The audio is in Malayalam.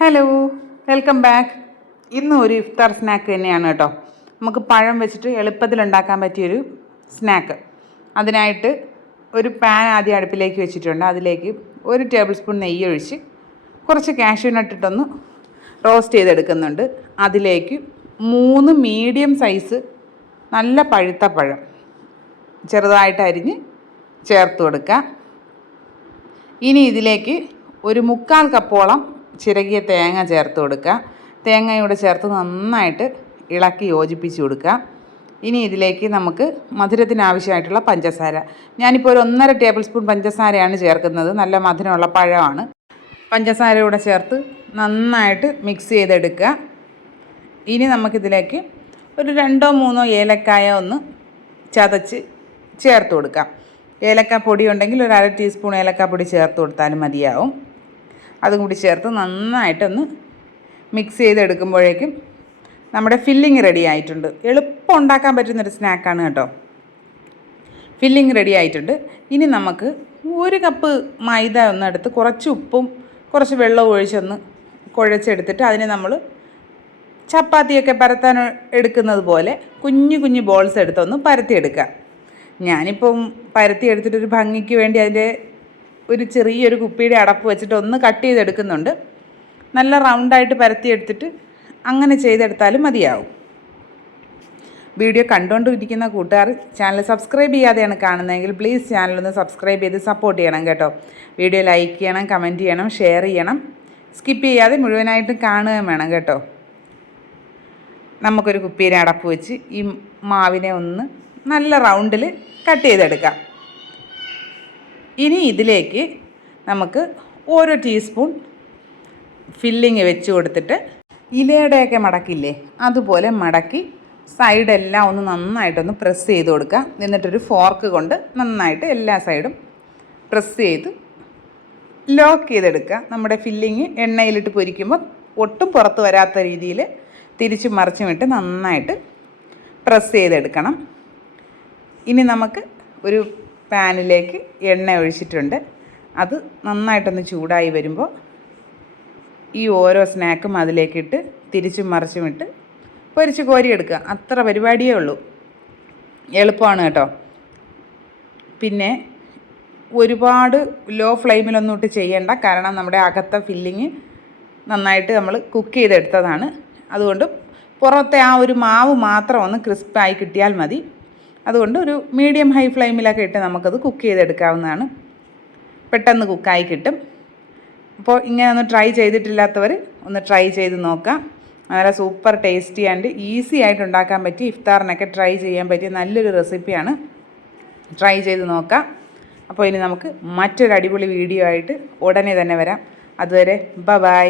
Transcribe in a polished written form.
Hello, welcome back. ഇന്നും ഒരു ഇഫ്താർ സ്നാക്ക് തന്നെയാണ് കേട്ടോ. നമുക്ക് പഴം വെച്ചിട്ട് എളുപ്പത്തിൽ ഉണ്ടാക്കാൻ പറ്റിയൊരു സ്നാക്ക്. അതിനായിട്ട് ഒരു പാൻ ആദ്യം അടുപ്പിലേക്ക് വെച്ചിട്ടുണ്ട്. അതിലേക്ക് 1 ടേബിൾ സ്പൂൺ നെയ്യ് ഒഴിച്ച് കുറച്ച് കാഷ്യൂ നട്ട് ഇട്ടൊന്ന് റോസ്റ്റ് ചെയ്തെടുക്കുന്നുണ്ട്. അതിലേക്ക് 3 മീഡിയം സൈസ് നല്ല പഴുത്ത പഴം ചെറുതായിട്ട് അരിഞ്ഞ് ചേർത്ത് കൊടുക്കുക. ഇനി ഇതിലേക്ക് ഒരു 1/4 കപ്പോളം ചിരകിയ തേങ്ങ ചേർത്ത് കൊടുക്കുക. തേങ്ങയോടെ ചേർത്ത് നന്നായിട്ട് ഇളക്കി യോജിപ്പിച്ച് കൊടുക്കുക. ഇനി ഇതിലേക്ക് നമുക്ക് മധുരത്തിന് ആവശ്യമായിട്ടുള്ള പഞ്ചസാര, ഞാനിപ്പോൾ ഒരു 1.5 ടേബിൾ സ്പൂൺ പഞ്ചസാരയാണ് ചേർക്കുന്നത്. നല്ല മധുരമുള്ള പഴമാണ്. പഞ്ചസാര കൂടെ ചേർത്ത് നന്നായിട്ട് മിക്സ് ചെയ്തെടുക്കുക. ഇനി നമുക്കിതിലേക്ക് ഒരു 2-3 ഏലക്കായ ഒന്ന് ചതച്ച് ചേർത്ത് കൊടുക്കാം. ഏലക്ക പൊടി ഉണ്ടെങ്കിൽ ഒരു 1/2 ടീസ്പൂൺ ഏലക്കാപ്പൊടി ചേർത്ത് കൊടുത്താലും മതിയാവും. അതും കൂടി ചേർത്ത് നന്നായിട്ടൊന്ന് മിക്സ് ചെയ്തെടുക്കുമ്പോഴേക്കും നമ്മുടെ ഫില്ലിങ് റെഡി ആയിട്ടുണ്ട്. എളുപ്പം ഉണ്ടാക്കാൻ പറ്റുന്നൊരു സ്നാക്കാണ് കേട്ടോ. ഫില്ലിങ് റെഡി ആയിട്ടുണ്ട്. ഇനി നമുക്ക് 1 കപ്പ് മൈദ ഒന്നെടുത്ത് കുറച്ച് ഉപ്പും കുറച്ച് വെള്ളവും ഒഴിച്ചൊന്ന് കുഴച്ചെടുത്തിട്ട് അതിനെ നമ്മൾ ചപ്പാത്തിയൊക്കെ പരത്താൻ എടുക്കുന്നത് പോലെ കുഞ്ഞു കുഞ്ഞു ബോൾസ് എടുത്തൊന്ന് പരത്തിയെടുക്കുക. ഞാനിപ്പം പരത്തിയെടുത്തിട്ടൊരു ഭംഗിക്ക് വേണ്ടി അതിൻ്റെ ഒരു ചെറിയൊരു കുപ്പിയുടെ അടപ്പ് വെച്ചിട്ട് ഒന്ന് കട്ട് ചെയ്തെടുക്കുന്നുണ്ട്. നല്ല റൗണ്ടായിട്ട് പരത്തിയെടുത്തിട്ട് അങ്ങനെ ചെയ്തെടുത്താലും മതിയാവും. വീഡിയോ കണ്ടുകൊണ്ടിരിക്കുന്ന കൂട്ടുകാർ ചാനൽ സബ്സ്ക്രൈബ് ചെയ്യാതെയാണ് കാണുന്നതെങ്കിൽ പ്ലീസ് ചാനലൊന്ന് സബ്സ്ക്രൈബ് ചെയ്ത് സപ്പോർട്ട് ചെയ്യണം കേട്ടോ. വീഡിയോ ലൈക്ക് ചെയ്യണം, കമൻറ്റ് ചെയ്യണം, ഷെയർ ചെയ്യണം. സ്കിപ്പ് ചെയ്യാതെ മുഴുവനായിട്ടും കാണുകയും വേണം കേട്ടോ. നമുക്കൊരു കുപ്പിയുടെ അടപ്പ് വെച്ച് ഈ മാവിനെ ഒന്ന് നല്ല റൗണ്ടിൽ കട്ട് ചെയ്തെടുക്കാം. ഇനി ഇതിലേക്ക് നമുക്ക് 1 ടീസ്പൂൺ ഫില്ലിങ് വെച്ച് കൊടുത്തിട്ട് ഇലയുടെയൊക്കെ മടക്കില്ലേ അതുപോലെ മടക്കി സൈഡെല്ലാം ഒന്ന് നന്നായിട്ടൊന്ന് പ്രസ് ചെയ്ത് കൊടുക്കുക. എന്നിട്ടൊരു ഫോർക്ക് കൊണ്ട് നന്നായിട്ട് എല്ലാ സൈഡും പ്രസ് ചെയ്ത് ലോക്ക് ചെയ്തെടുക്കുക. നമ്മുടെ ഫില്ലിങ് എണ്ണയിലിട്ട് പൊരിക്കുമ്പോൾ ഒട്ടും പുറത്ത് വരാത്ത രീതിയിൽ തിരിച്ചും മറിച്ചും ഇട്ട് നന്നായിട്ട് പ്രസ് ചെയ്തെടുക്കണം. ഇനി നമുക്ക് ഒരു പാനിലേക്ക് എണ്ണ ഒഴിച്ചിട്ടുണ്ട്. അത് നന്നായിട്ടൊന്ന് ചൂടായി വരുമ്പോൾ ഈ ഓരോ സ്നാക്കും അതിലേക്കിട്ട് തിരിച്ചും മറിച്ചും ഇട്ട് പൊരിച്ച് കോരിയെടുക്കുക. അത്ര പരിപാടിയേ ഉള്ളൂ. എളുപ്പമാണ് കേട്ടോ. പിന്നെ ഒരുപാട് ലോ ഫ്ലെയിമിലൊന്നും ഇട്ട് ചെയ്യേണ്ട, കാരണം നമ്മുടെ അകത്തെ ഫില്ലിങ് നന്നായിട്ട് നമ്മൾ കുക്ക് ചെയ്തെടുത്തതാണ്. അതുകൊണ്ട് പുറത്തെ ആ ഒരു മാവ് മാത്രം ഒന്ന് ക്രിസ്പായി കിട്ടിയാൽ മതി. അതുകൊണ്ട് ഒരു മീഡിയം ഹൈ ഫ്ലെയിമിലൊക്കെ ഇട്ട് നമുക്കത് കുക്ക് ചെയ്തെടുക്കാവുന്നതാണ്. പെട്ടെന്ന് കുക്കായി കിട്ടും. അപ്പോൾ ഇങ്ങനെ ഒന്ന് ട്രൈ ചെയ്തിട്ടില്ലാത്തവർ ഒന്ന് ട്രൈ ചെയ്ത് നോക്കാം. നല്ല സൂപ്പർ ടേസ്റ്റി ആൻഡ് ഈസി ആയിട്ട് ഉണ്ടാക്കാൻ പറ്റി ഇഫ്താറിനൊക്കെ ട്രൈ ചെയ്യാൻ പറ്റിയ നല്ലൊരു റെസിപ്പിയാണ്. ട്രൈ ചെയ്ത് നോക്കാം. അപ്പോൾ ഇനി നമുക്ക് മറ്റൊരു അടിപൊളി വീഡിയോ ആയിട്ട് ഉടനെ തന്നെ വരാം. അതുവരെ ബൈ.